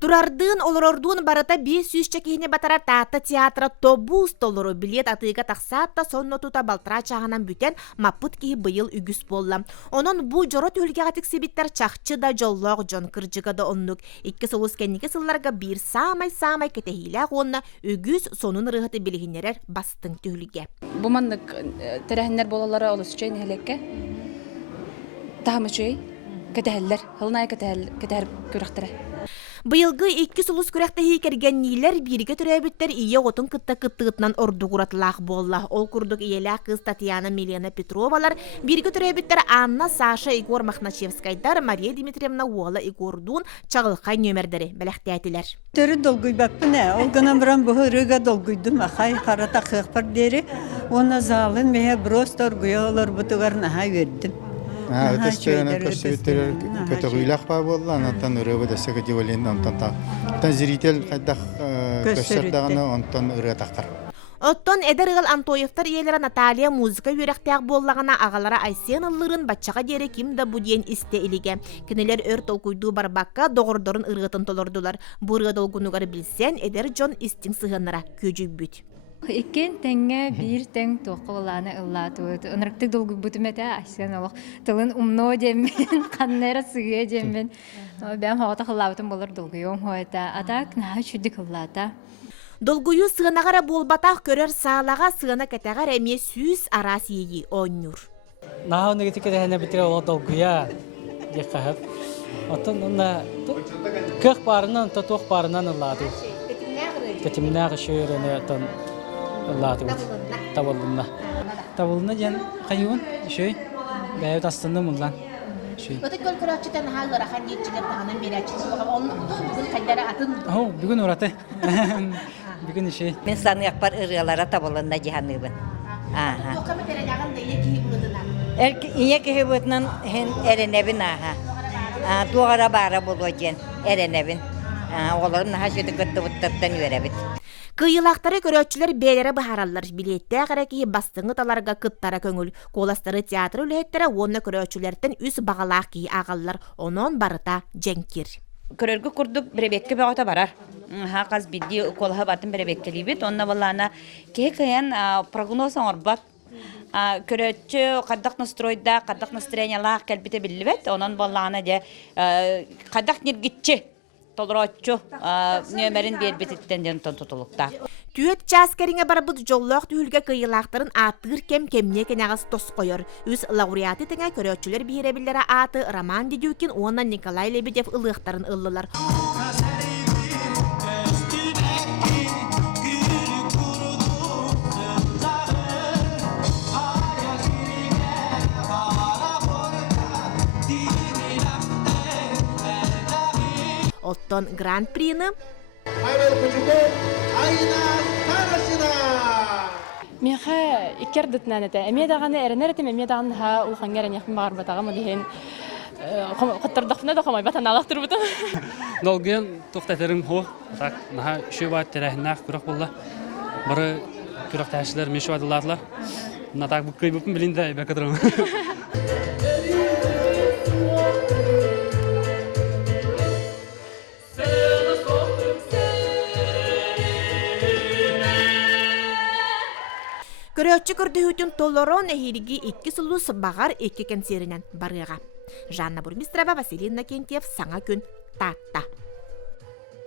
Турардын олорордун барыта 500 чекихине батарар таатта театра тобус толору билет атыга таксаатта сонно тута балтыра чагынан бүтен маппыт киһи быйыл үгүс болла. Онон бу жоро түлгега тиксибиттер чахчы да жоллог жон кыржыга да оннук. Икки солус кенники сылларга бир самай кетехиле онна үгүс сонун рыгыты билигинерер бастың түлге. Бу маннык терехиннер болалары олусчайын элекке. Тахмычый кетехиллер, хылнай кетер күрәхтере. Быйылгы икки сулус күрәхтәһи кергәнниләр бирге төрәбиттер ие отун кытта-кыттыгытнан ордугуратлах болла. Ол курдук иелә кыз Татьяна Милена Петровалар, бирге төрәбиттер Анна, Саша, Игор Махначевскайдар, Мария Дмитриевна Уола Игордун чагылкай нөмердәре беләхтәтиләр. Төрі долгуй баппына, ол гынамран бұхырыға долгуйдым, ақай қарата қықпар дері, оны залын меге брост оргуялар бұтығарына ха вердім. Өтөстөрүнө көрсөтөр көтөгүйлак ба болду, анан өрөбө десеге дивален антан зритель кайдах көсөрдөгөнө онтон өрө тактар. Оттон Эдергал Антоевтар иелері Наталья музыка үйрәктәк боллағына ағалара Айсен ыллырын батчаға дері кимда буден исте илиге. Кенелер өр толкуйду барбакка доғырдорын ырғытын толордулар. Бұрғы долгунугар білсен Эдер Джон истин сығыныра көжі бүт. Иккен тәңге бир тәң тоқыланы ыллатуыт. Онрактык долгу бутумете Айсен олық. Тылын умно деммен, қаннера сыге деммен. Бәм хавата қыллабытын болыр долгуйом хоэта. Атак наға чүдік ыллата. Долгую сығынағара болбатақ көрер сағалаға сығына кәтәғар әме сүз арас ейі оннюр. Наға оны кеті кеті бітіре ол долгуя дек қағып. Отын онна көк барынан, тоқ барынан ыллату. Кетімнәғі шөйіріне отын ыллату. Табылына. Табылына жан қайуын шөй. Бәйет астынды мұнлан. Өті көл көрәтшітен ғалыр ақан етчігер тағынан берәтшісі болған. Оның бүгін қайдары атын? Бүгін ұраты. Бүгін шөй. Мен саны яқпар ұрғалара табылына жиғаныбын. Тоқамы тәрәләғын да ие кейі бұғыдынан? Ие кейі бұғыдынан әренебін аға. Туғара бара болу жен әренебін. Оларын наға шөді көтті бұттырттан өрәбіт. Кыйылақтары көрөтчүлер бәлері бұхаралар. Билетті ағараки бастыңы таларға кыттара көңіл. Коластары театры үлеттері онына көрөтчүлерден үс бағалақ кей ағалар. Онон барыта жәңкер. Көрөргө курдук беребекке багыта барар. Хаказ бидди колха батын беребеккелибит. Онна баллана кекаян прогноз орбат. Көрөтчү кадак настройда, кадак настроениялар келбите билбет. Онон баллана де кадак ниргитчи толроччу нөмерин бербетиттен ден тотулукта. Түйет часкеринге барбыт жоллоқ түйілге кыйылақтарын атыр кем-кемне кенағыз тос қойыр. Үз лауреаты теңе көрөтчүлер бейребілері аты Роман Дедюкин, онна Николай Лебедев ылықтарын ыллылар. Оттон гран-прины Меха икердетнән әтә. Әмә даганы әрнәр әтә, әмә даганы ха ул хангәр яхын багыр батагы дигән. Кыттырдыкны да камай батан алактыр бутын. Долген тоқтатерим хо. Так, наха шөбат терәһнәк күрәк булла. Бары күрәк тәшләр мешвадыларлар. Натак бу кыйбын билинде бәкәдрәм. Көрөтчү көрдөһүтүн толорон эхириги 2 сулус багар 2 концеринен барыга. Жанна Бурмистрова, Василий Иннокентьев, Саңа күн, Татта.